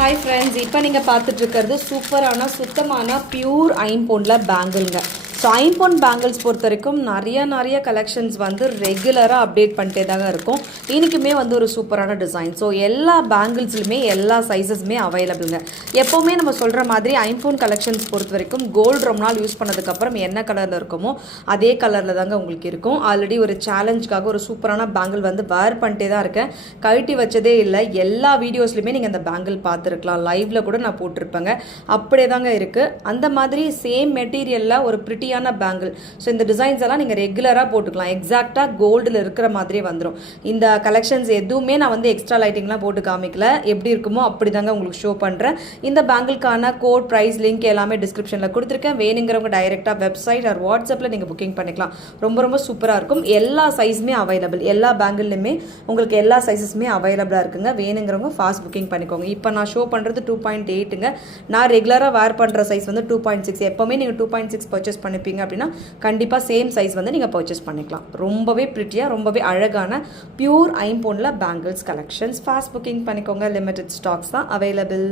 Hi friends, இப்போ நீங்கள் பார்த்துட்ருக்கிறது சூப்பரான சுத்தமான பியூர் ஐம்பொனில் பேங்கிள்ங்க. ஸோ ஐம்பொன் பேங்கிள்ஸ் பொறுத்த வரைக்கும் நிறைய கலெக்ஷன்ஸ் வந்து ரெகுலராக அப்டேட் பண்ணிட்டே தாங்க இருக்கும். இன்றைக்குமே வந்து ஒரு சூப்பரான டிசைன். ஸோ எல்லா பேங்கிள்ஸ்லுமே எல்லா சைஸஸுமே அவைலபிளுங்க. எப்போவுமே நம்ம சொல்கிற மாதிரி ஐம்பொன் கலெக்ஷன்ஸ் பொறுத்த வரைக்கும் கோல்டு ரொம்ப நாள் யூஸ் பண்ணதுக்கப்புறம் என்ன கலரில் இருக்குமோ அதே கலரில் தாங்க உங்களுக்கு இருக்கும். ஆல்ரெடி ஒரு சேலஞ்சுக்காக ஒரு சூப்பரான பேங்கிள் வந்து வேர் பண்ணிட்டே தான் இருக்கேன். கழட்டி வச்சதே இல்லை. எல்லா வீடியோஸ்லையுமே நீங்கள் அந்த பேங்கிள் பார்த்துருக்கலாம். லைவில் கூட நான் போட்டிருப்பேங்க. அப்படியே தாங்க இருக்குது. அந்த மாதிரி சேம் மெட்டீரியலில் ஒரு பிரிட்டியான பேங்கிள். ஸோ இந்த டிசைன்ஸ் எல்லாம் நீங்கள் ரெகுலராக போட்டுக்கலாம். எக்ஸாக்டாக கோல்டில் இருக்கிற மாதிரியே வந்துடும். இந்த கலெக்ஷன்ஸ் எதுவுமே நான் வந்து எக்ஸ்ட்ரா லைட்டிங்லாம் போட்டு காமிக்கல. எப்படி இருக்குமோ அப்படி தாங்க உங்களுக்கு ஷோ பண்ணுறேன். இந்த பேங்கிள்கான கோட், ப்ரைஸ், லிங்க் எல்லாமே டிஸ்கிரிப்ஷனில் கொடுத்துருக்கேன். வேணுங்கிறவங்க டைரெக்டாக வெப்சைட் ஆர் வாட்ஸ்அப்பில் நீங்கள் புக்கிங் பண்ணிக்கலாம். ரொம்ப சூப்பராக இருக்கும். எல்லா சைஸுமே அவைலபிள். எல்லா பேங்கிள்லையுமே உங்களுக்கு எல்லா சைஸஸுமே அவைலபிளாக இருக்குங்க. வேணுங்கிறவங்க ஃபாஸ்ட் புக்கிங் பண்ணிக்கோங்க. இப்போ நான் ஷோ பண்ணுறது 2.8ங்க. நான் ரெகுலராக வேர் பண்ணுற சைஸ் வந்து 2.6. எப்போவுமே நீங்கள் 2.6 பர்ச்சேஸ் பண்ணிப்பீங்க அப்படின்னா கண்டிப்பாக சேம் சைஸ் வந்து நீங்கள் பர்ச்சேஸ் பண்ணிக்கலாம். ரொம்பவே ப்ரிட்டியாக, ரொம்பவே அழகான பியூர் ஐம்பொனில் பேங்கிள்ஸ் கலெக்ஷன்ஸ். ஃபாஸ்ட் புக்கிங் பண்ணிக்கோங்க. லிமிடெட் ஸ்டாக்ஸ் தான் அவைலபிள்.